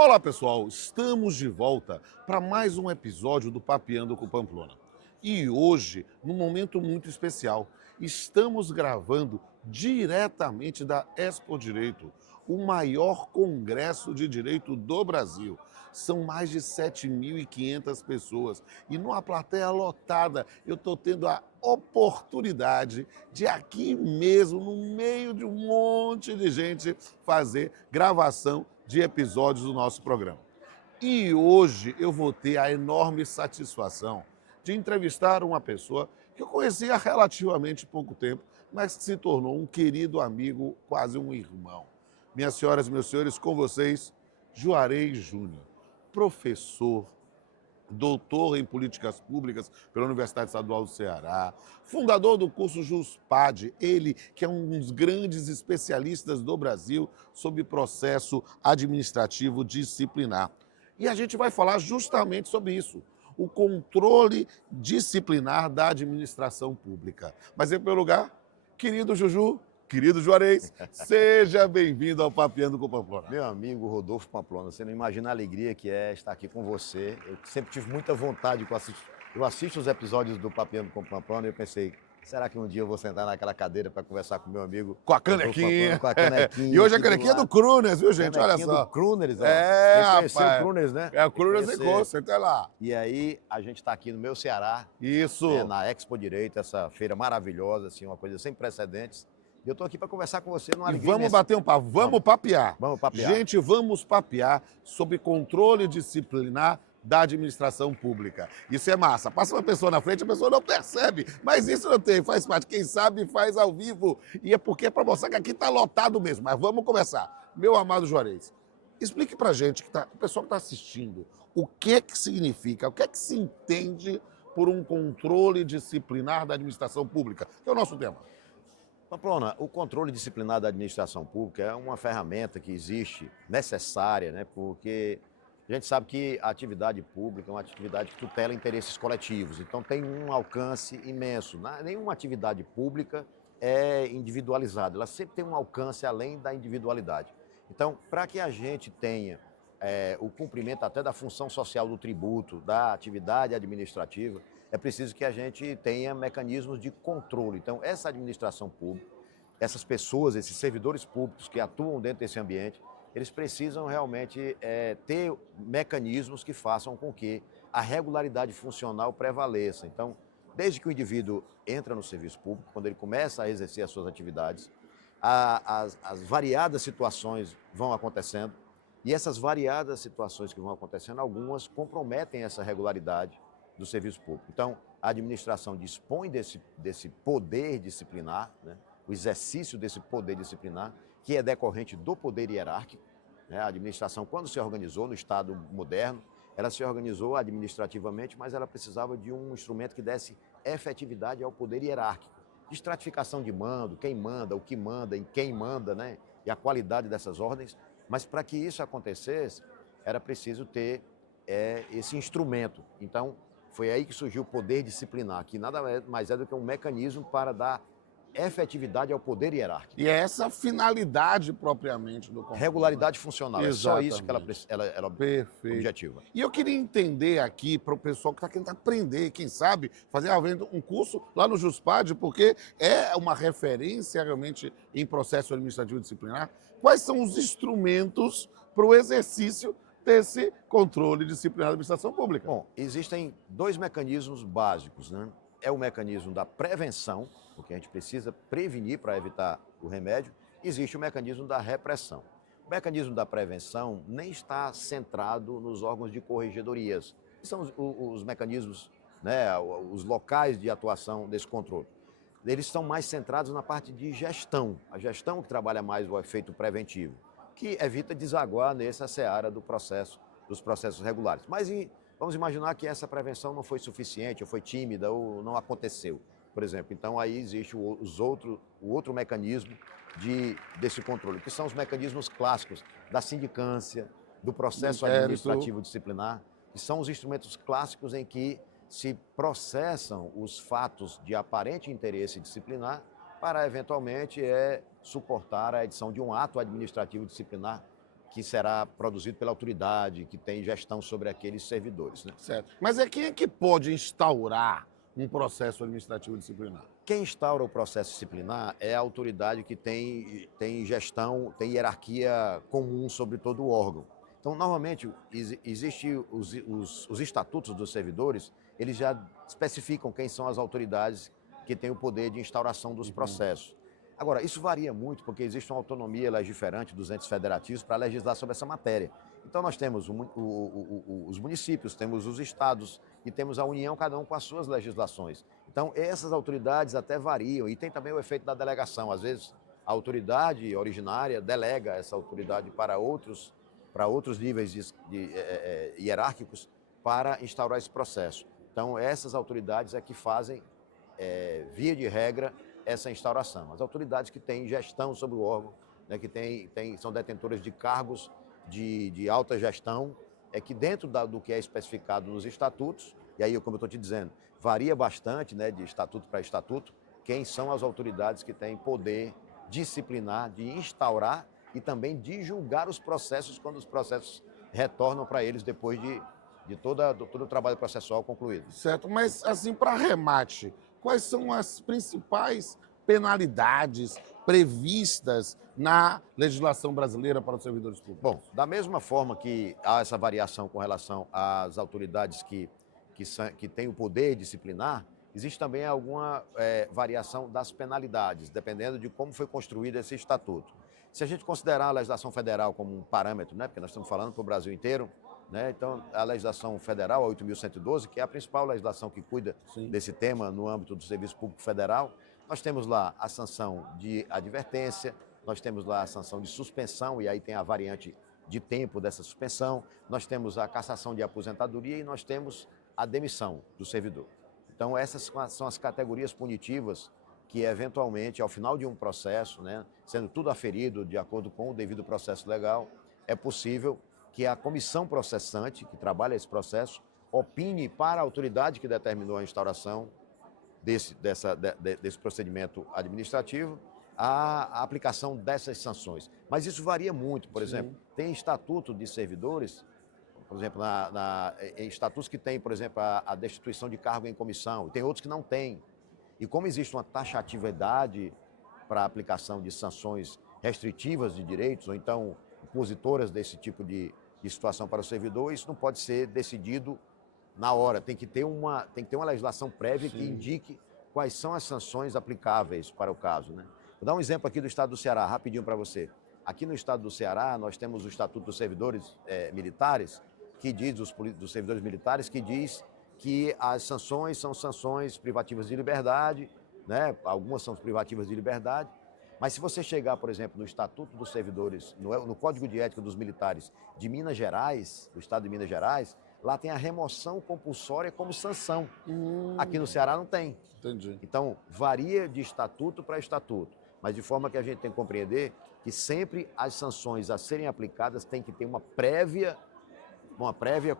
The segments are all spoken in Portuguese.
Olá pessoal, estamos de volta para mais um episódio do Papeando com Pamplona. E hoje, num momento muito especial, estamos gravando diretamente da Expo Direito, o maior congresso de direito do Brasil. São mais de 7.500 pessoas e numa plateia lotada eu estou tendo a oportunidade de aqui mesmo, no meio de um monte de gente, fazer gravação de episódios do nosso programa. E hoje eu vou ter a enorme satisfação de entrevistar uma pessoa que eu conheci há relativamente pouco tempo, mas que se tornou um querido amigo, quase um irmão. Minhas senhoras e meus senhores, com vocês, Juarez Júnior, professor, doutor em políticas públicas pela Universidade Estadual do Ceará, fundador do curso JUSPAD, ele que é um dos grandes especialistas do Brasil sobre processo administrativo disciplinar. E a gente vai falar justamente sobre isso, o controle disciplinar da administração pública. Mas em primeiro lugar, querido Juju, querido Juarez, seja bem-vindo ao Papeando com Pamplona. Meu amigo Rodolfo Pamplona, você não imagina a alegria que é estar aqui com você. Eu sempre tive muita vontade de assistir. Eu assisto os episódios do Papeando com Pamplona e eu pensei, será que um dia eu vou sentar naquela cadeira para conversar com meu amigo? Com a canequinha. Com a canequinha. E hoje a canequinha é do Cruners, viu, gente? Olha só. Do Cruners, ó. É, Você conheceu rapaz. o Cruners, né? É o Cruners e você tá lá. E aí, a gente está aqui no meu Ceará, Isso. né, na Expo Direito, essa feira maravilhosa, assim, uma coisa sem precedentes. E eu estou aqui para conversar com você numa E alegria vamos imensa. bater um papo, vamos papear. Vamos papear. Gente, vamos papear sobre controle disciplinar da administração pública. Isso é massa. Passa uma pessoa na frente, a pessoa não percebe, mas isso não tem, faz parte. Quem sabe faz ao vivo. E é porque é para mostrar que aqui está lotado mesmo. Mas vamos começar. Meu amado Juarez, explique para a gente, o pessoal que está assistindo, o que é que significa, o que é que se entende por um controle disciplinar da administração pública, que é o nosso tema. Pamplona, o controle disciplinar da administração pública é uma ferramenta que existe, necessária, né? Porque a gente sabe que a atividade pública é uma atividade que tutela interesses coletivos, então tem um alcance imenso. Nenhuma atividade pública é individualizada, ela sempre tem um alcance além da individualidade. Então, para que a gente tenha o cumprimento até da função social do tributo, da atividade administrativa, é preciso que a gente tenha mecanismos de controle. Então, essa administração pública, essas pessoas, esses servidores públicos que atuam dentro desse ambiente, eles precisam realmente ter mecanismos que façam com que a regularidade funcional prevaleça. Então, desde que o indivíduo entra no serviço público, quando ele começa a exercer as suas atividades, as variadas situações vão acontecendo, e essas variadas situações que vão acontecendo, algumas comprometem essa regularidade do serviço público. Então, a administração dispõe desse poder disciplinar, né? O exercício desse poder disciplinar, que é decorrente do poder hierárquico, né? A administração, quando se organizou no Estado moderno, ela se organizou administrativamente, mas ela precisava de um instrumento que desse efetividade ao poder hierárquico, de estratificação de mando, quem manda, o que manda, em quem manda, né? E a qualidade dessas ordens. Mas para que isso acontecesse, era preciso ter esse instrumento. Então, foi aí que surgiu o poder disciplinar, que nada mais é do que um mecanismo para dar efetividade ao poder hierárquico. E é essa a finalidade propriamente do controle. Regularidade funcional, é só isso que Exatamente. ela Perfeito. objetiva. E eu queria entender aqui para o pessoal que está querendo aprender, quem sabe, fazer um curso lá no JUSPAD, porque é uma referência realmente em processo administrativo disciplinar. Quais são os instrumentos para o exercício desse controle disciplinar da administração pública? Bom, existem dois mecanismos básicos, né? É o mecanismo da prevenção, porque a gente precisa prevenir para evitar o remédio. Existe o mecanismo da repressão. O mecanismo da prevenção nem está centrado nos órgãos de corregedorias, que são os mecanismos, né, os locais de atuação desse controle. Eles estão mais centrados na parte de gestão, a gestão que trabalha mais o efeito preventivo, que evita desaguar nessa seara dos processos regulares. Mas vamos imaginar que essa prevenção não foi suficiente, ou foi tímida, ou não aconteceu, por exemplo. Então, aí existe o outro mecanismo desse controle, que são os mecanismos clássicos da sindicância, do processo administrativo disciplinar, que são os instrumentos clássicos em que se processam os fatos de aparente interesse disciplinar para, eventualmente, suportar a edição de um ato administrativo disciplinar que será produzido pela autoridade, que tem gestão sobre aqueles servidores, né? Certo. Mas quem é que pode instaurar um processo administrativo disciplinar? Quem instaura o processo disciplinar é a autoridade que tem gestão, tem hierarquia comum sobre todo o órgão. Então, normalmente, existem os estatutos dos servidores, eles já especificam quem são as autoridades que têm o poder de instauração dos processos. Agora, isso varia muito porque existe uma autonomia legiferante dos entes federativos para legislar sobre essa matéria. Então, nós temos os municípios, temos os estados e temos a União, cada um com as suas legislações. Então, essas autoridades até variam e tem também o efeito da delegação. Às vezes, a autoridade originária delega essa autoridade para outros níveis hierárquicos para instaurar esse processo. Então, essas autoridades é que fazem, via de regra, essa instauração. As autoridades que têm gestão sobre o órgão, né, que são detentoras de cargos de alta gestão, é que dentro do que é especificado nos estatutos, e aí, como eu estou te dizendo, varia bastante, né, de estatuto para estatuto, quem são as autoridades que têm poder disciplinar, de instaurar e também de julgar os processos quando os processos retornam para eles depois de todo o trabalho processual concluído. Certo, mas assim, para remate, quais são as principais penalidades previstas na legislação brasileira para os servidores públicos? Bom, da mesma forma que há essa variação com relação às autoridades que têm o poder disciplinar, existe também alguma variação das penalidades, dependendo de como foi construído esse estatuto. Se a gente considerar a legislação federal como um parâmetro, né, porque nós estamos falando para o Brasil inteiro, né, então a legislação federal, a 8.112, que é a principal legislação que cuida desse tema no âmbito do Serviço Público Federal, nós temos lá a sanção de advertência, nós temos lá a sanção de suspensão, e aí tem a variante de tempo dessa suspensão, nós temos a cassação de aposentadoria e nós temos a demissão do servidor. Então, essas são as categorias punitivas que, eventualmente, ao final de um processo, né, sendo tudo aferido de acordo com o devido processo legal, é possível que a comissão processante, que trabalha esse processo, opine para a autoridade que determinou a instauração desse procedimento administrativo a aplicação dessas sanções. Mas isso varia muito. Por exemplo, tem estatuto de servidores, por exemplo, em estatutos que tem, por exemplo, a destituição de cargo em comissão, e tem outros que não têm. E como existe uma taxatividade para a aplicação de sanções restritivas de direitos, ou então impositoras desse tipo de situação para o servidor, isso não pode ser decidido na hora. Tem que ter uma legislação prévia que indique quais são as sanções aplicáveis para o caso, né? Vou dar um exemplo aqui do estado do Ceará, rapidinho para você. Aqui no estado do Ceará, nós temos o Estatuto dos Servidores Militares, que diz, dos servidores militares, que diz que as sanções são sanções privativas de liberdade, né? Algumas são privativas de liberdade, mas se você chegar, por exemplo, no Estatuto dos Servidores, no Código de Ética dos Militares de Minas Gerais, do estado de Minas Gerais, lá tem a remoção compulsória como sanção. Aqui no Ceará não tem. Entendi. Então, varia de estatuto para estatuto, mas de forma que a gente tem que compreender que sempre as sanções a serem aplicadas têm que ter uma prévia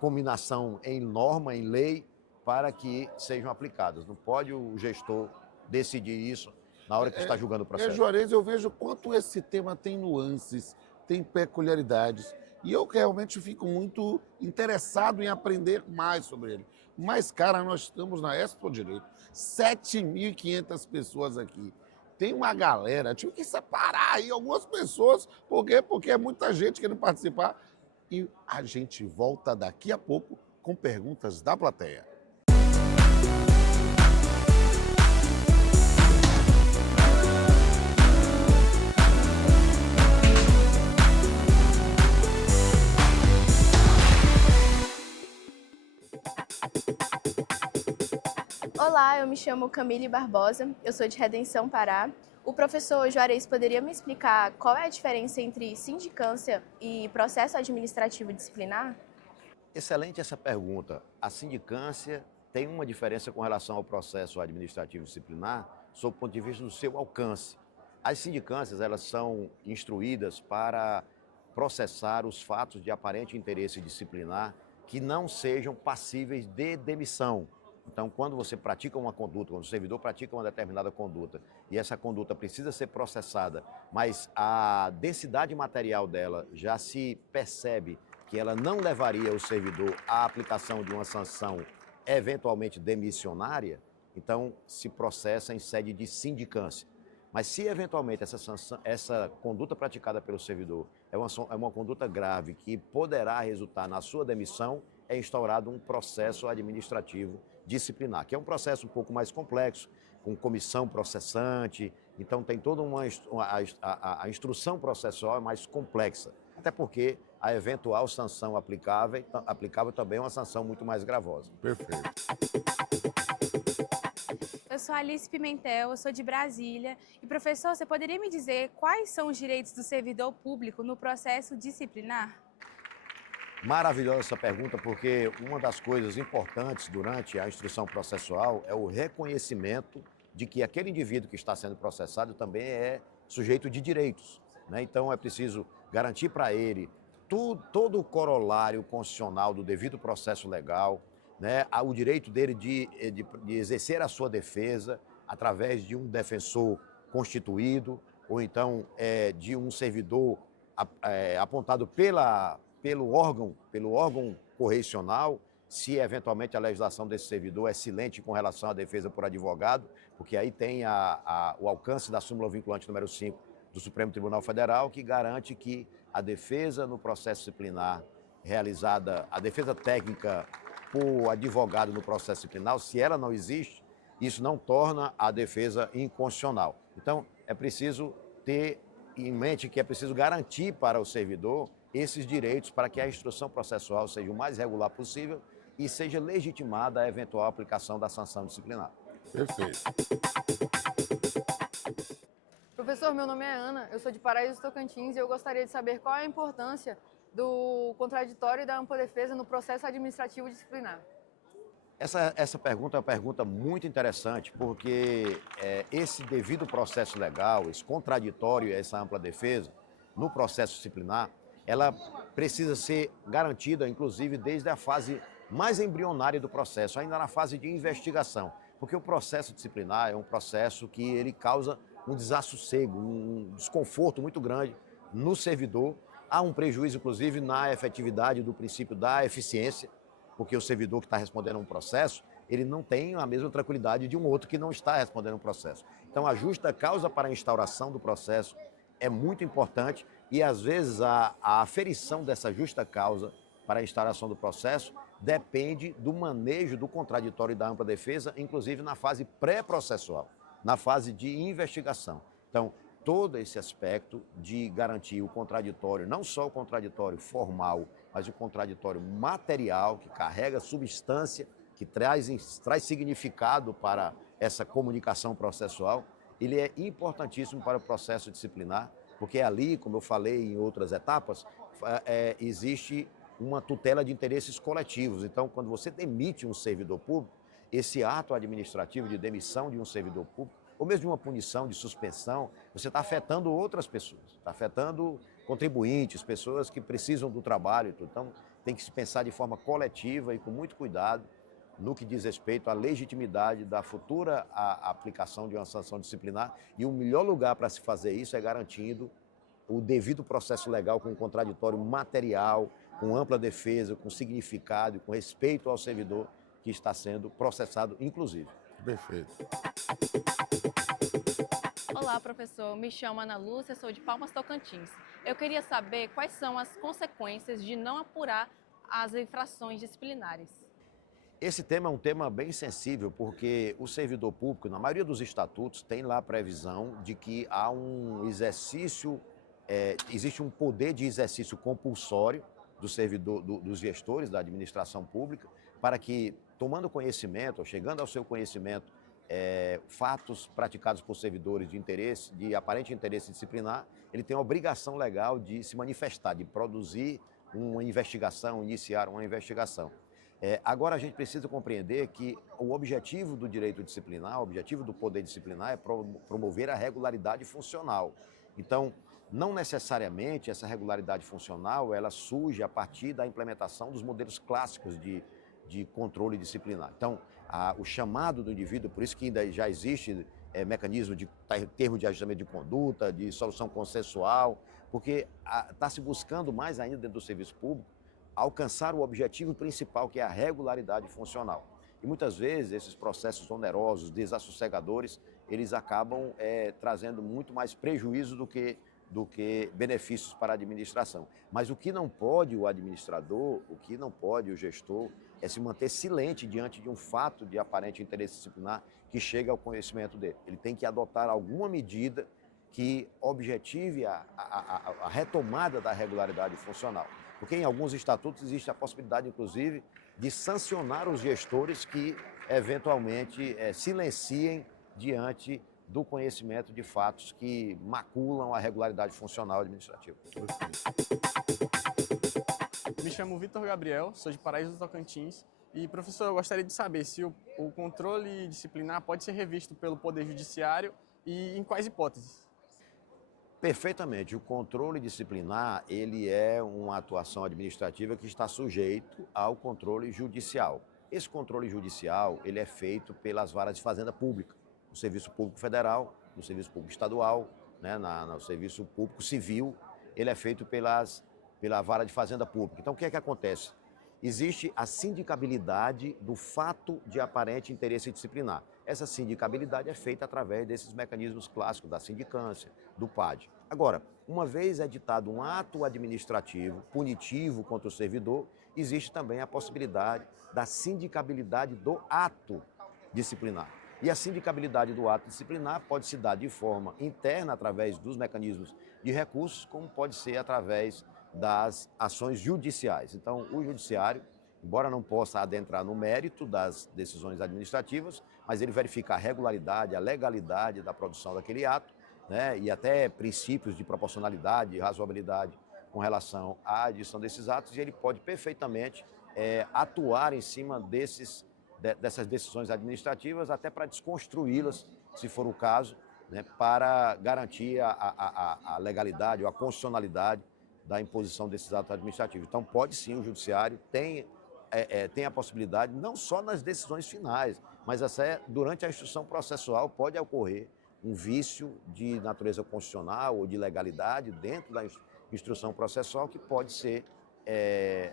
combinação em norma, em lei, para que sejam aplicadas. Não pode o gestor decidir isso na hora que está julgando o processo. Juarez, eu vejo quanto esse tema tem nuances, tem peculiaridades, e eu realmente fico muito interessado em aprender mais sobre ele. Mas, cara, nós estamos na Expo Direito, 7.500 pessoas aqui. Tem uma galera, tive que separar aí algumas pessoas, porque é muita gente querendo participar. E a gente volta daqui a pouco com perguntas da plateia. Olá, eu me chamo Camille Barbosa, eu sou de Redenção, Pará. O professor Juarez poderia me explicar qual é a diferença entre sindicância e processo administrativo disciplinar? Excelente essa pergunta. A sindicância tem uma diferença com relação ao processo administrativo disciplinar, sob o ponto de vista do seu alcance. As sindicâncias, elas são instruídas para processar os fatos de aparente interesse disciplinar que não sejam passíveis de demissão. Então, quando você pratica uma conduta, quando o servidor pratica uma determinada conduta e essa conduta precisa ser processada, mas a densidade material dela já se percebe que ela não levaria o servidor à aplicação de uma sanção eventualmente demissionária, então se processa em sede de sindicância. Mas se eventualmente essa conduta praticada pelo servidor é uma conduta grave que poderá resultar na sua demissão, é instaurado um processo administrativo disciplinar, que é um processo um pouco mais complexo, com comissão processante, então tem toda a instrução processual é mais complexa, até porque a eventual sanção aplicável também é uma sanção muito mais gravosa. Perfeito. Eu sou Alice Pimentel, eu sou de Brasília. E, professor, você poderia me dizer quais são os direitos do servidor público no processo disciplinar? Maravilhosa essa pergunta, porque uma das coisas importantes durante a instrução processual é o reconhecimento de que aquele indivíduo que está sendo processado também é sujeito de direitos, né? Então é preciso garantir para ele todo o corolário constitucional do devido processo legal, né? O direito dele de exercer a sua defesa através de um defensor constituído ou então de um servidor apontado pelo órgão correicional, se eventualmente a legislação desse servidor é silente com relação à defesa por advogado, porque aí tem o alcance da súmula vinculante número 5 do Supremo Tribunal Federal, que garante que a defesa no processo disciplinar realizada, a defesa técnica por advogado no processo disciplinar, se ela não existe, isso não torna a defesa inconstitucional. Então, é preciso ter em mente que é preciso garantir para o servidor esses direitos para que a instrução processual seja o mais regular possível e seja legitimada a eventual aplicação da sanção disciplinar. Perfeito. Professor, meu nome é Ana, eu sou de Paraíso Tocantins e eu gostaria de saber qual é a importância do contraditório e da ampla defesa no processo administrativo disciplinar. Essa pergunta é uma pergunta muito interessante, porque esse devido processo legal, esse contraditório e essa ampla defesa no processo disciplinar, ela precisa ser garantida, inclusive, desde a fase mais embrionária do processo, ainda na fase de investigação, porque o processo disciplinar é um processo que ele causa um desassossego, um desconforto muito grande no servidor. Há um prejuízo, inclusive, na efetividade do princípio da eficiência, porque o servidor que está respondendo a um processo, ele não tem a mesma tranquilidade de um outro que não está respondendo a um processo. Então, a justa causa para a instauração do processo é muito importante e, às vezes, a aferição dessa justa causa para a instauração do processo depende do manejo do contraditório e da ampla defesa, inclusive na fase pré-processual, na fase de investigação. Então, todo esse aspecto de garantir o contraditório, não só o contraditório formal, mas o contraditório material, que carrega substância, que traz significado para essa comunicação processual, ele é importantíssimo para o processo disciplinar, porque ali, como eu falei em outras etapas, existe uma tutela de interesses coletivos. Então, quando você demite um servidor público, esse ato administrativo de demissão de um servidor público, ou mesmo de uma punição de suspensão, você está afetando outras pessoas, está afetando contribuintes, pessoas que precisam do trabalho. Então, tem que se pensar de forma coletiva e com muito cuidado no que diz respeito à legitimidade da futura aplicação de uma sanção disciplinar. E o melhor lugar para se fazer isso é garantindo o devido processo legal com contraditório material, com ampla defesa, com significado e com respeito ao servidor que está sendo processado, inclusive. Perfeito. Olá, professor. Me chamo Ana Lúcia, sou de Palmas, Tocantins. Eu queria saber quais são as consequências de não apurar as infrações disciplinares. Esse tema é um tema bem sensível, porque o servidor público, na maioria dos estatutos, tem lá a previsão de que há um exercício, existe um poder de exercício compulsório do servidor, dos gestores da administração pública, para que, tomando conhecimento, ou chegando ao seu conhecimento, fatos praticados por servidores de aparente interesse disciplinar, ele tem a obrigação legal de se manifestar, de produzir uma investigação, iniciar uma investigação. Agora a gente precisa compreender que o objetivo do direito disciplinar, o objetivo do poder disciplinar é promover a regularidade funcional. Então, não necessariamente essa regularidade funcional ela surge a partir da implementação dos modelos clássicos de controle disciplinar. Então, o chamado do indivíduo, por isso que ainda já existe mecanismo de termo de ajustamento de conduta, de solução consensual, porque está se buscando mais ainda dentro do serviço público alcançar o objetivo principal, que é a regularidade funcional. E muitas vezes esses processos onerosos, desassossegadores, eles acabam trazendo muito mais prejuízo do que benefícios para a administração. Mas o que não pode o administrador, o que não pode o gestor, é se manter silente diante de um fato de aparente interesse disciplinar que chega ao conhecimento dele. Ele tem que adotar alguma medida que objetive a retomada da regularidade funcional. Porque em alguns estatutos existe a possibilidade, inclusive, de sancionar os gestores que, eventualmente, silenciem diante do conhecimento de fatos que maculam a regularidade funcional administrativa. Me chamo Vitor Gabriel, sou de Paraíso do Tocantins. E, professor, eu gostaria de saber se o controle disciplinar pode ser revisto pelo Poder Judiciário e em quais hipóteses? Perfeitamente. O controle disciplinar, ele é uma atuação administrativa que está sujeito ao controle judicial. Esse controle judicial, ele é feito pelas varas de fazenda pública, no Serviço Público Federal, no Serviço Público Estadual, né, no Serviço Público Civil, ele é feito pela vara de fazenda pública. Então, o que é que acontece? Existe a sindicabilidade do fato de aparente interesse disciplinar. Essa sindicabilidade é feita através desses mecanismos clássicos da sindicância, do PAD. Agora, uma vez editado um ato administrativo punitivo contra o servidor, existe também a possibilidade da sindicabilidade do ato disciplinar. E a sindicabilidade do ato disciplinar pode se dar de forma interna, através dos mecanismos de recursos, como pode ser através das ações judiciais. Então, o judiciário, embora não possa adentrar no mérito das decisões administrativas, mas ele verifica a regularidade, a legalidade da produção daquele ato, né, e até princípios de proporcionalidade e razoabilidade com relação à edição desses atos, e ele pode perfeitamente atuar em cima dessas decisões administrativas, até para desconstruí-las, se for o caso, né, para garantir a legalidade ou a constitucionalidade da imposição desses atos administrativos. Então, pode sim, o judiciário tem a possibilidade, não só nas decisões finais, mas até durante a instrução processual pode ocorrer um vício de natureza constitucional ou de legalidade dentro da instrução processual que pode ser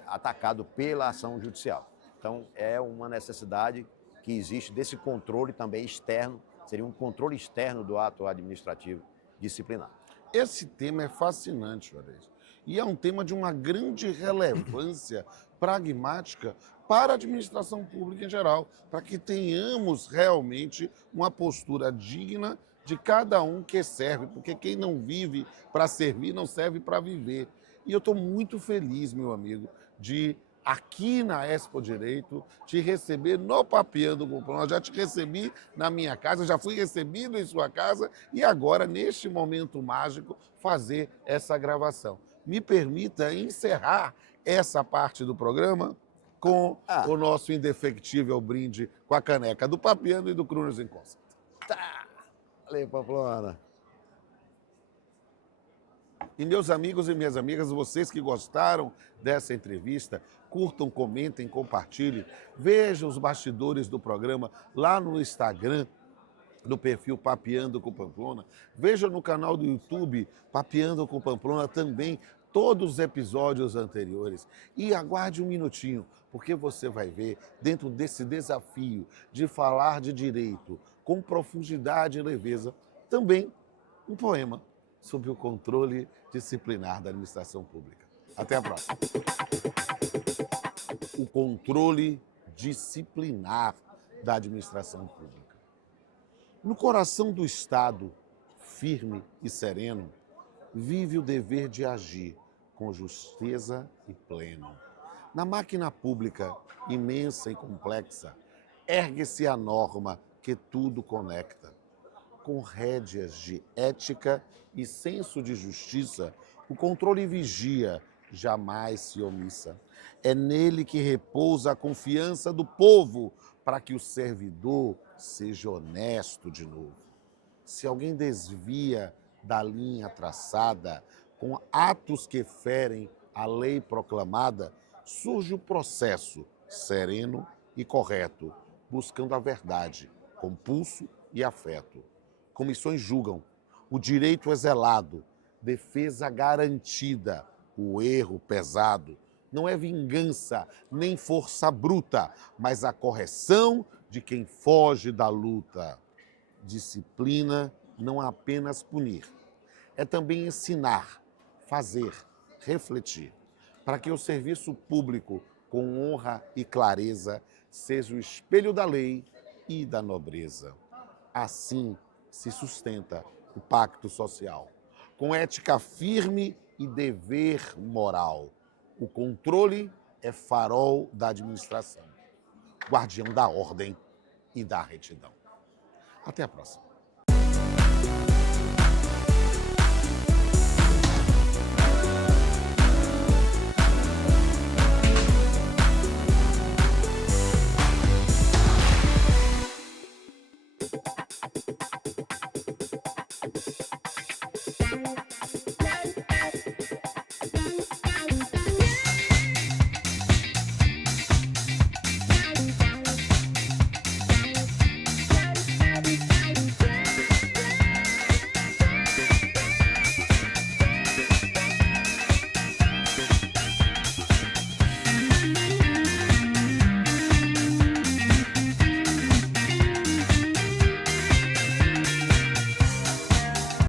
atacado pela ação judicial. Então, é uma necessidade que existe desse controle também externo, seria um controle externo do ato administrativo disciplinar. Esse tema é fascinante, Juarez. E é um tema de uma grande relevância pragmática para a administração pública em geral, para que tenhamos realmente uma postura digna de cada um que serve, porque quem não vive para servir não serve para viver. E eu estou muito feliz, meu amigo, de aqui na Expo Direito te receber no Papeando com Pamplona. Já te recebi na minha casa, já fui recebido em sua casa e agora, neste momento mágico, fazer essa gravação. Me permita encerrar essa parte do programa com o nosso indefectível brinde com a caneca do Papeando e do Cronos em Concert. Tá. Valeu, Pamplona. E meus amigos e minhas amigas, vocês que gostaram dessa entrevista, curtam, comentem, compartilhem, vejam os bastidores do programa lá no Instagram, no perfil Papeando com Pamplona, vejam no canal do YouTube Papeando com Pamplona também todos os episódios anteriores e aguarde um minutinho, porque você vai ver, dentro desse desafio de falar de direito com profundidade e leveza, também um poema sobre o controle disciplinar da administração pública. Até a próxima. O controle disciplinar da administração pública. No coração do Estado, firme e sereno, vive o dever de agir com justeza e pleno. Na máquina pública, imensa e complexa, ergue-se a norma que tudo conecta. Com rédeas de ética e senso de justiça, o controle vigia, jamais se omissa. É nele que repousa a confiança do povo para que o servidor seja honesto de novo. Se alguém desvia da linha traçada, com atos que ferem a lei proclamada, surge o processo sereno e correto, buscando a verdade, com pulso e afeto. Comissões julgam, o direito é zelado, defesa garantida, o erro pesado. Não é vingança nem força bruta, mas a correção de quem foge da luta. Disciplina não é apenas punir, é também ensinar, fazer, refletir, para que o serviço público, com honra e clareza, seja o espelho da lei e da nobreza. Assim se sustenta o pacto social, com ética firme e dever moral. O controle é farol da administração, guardião da ordem e da retidão. Até a próxima.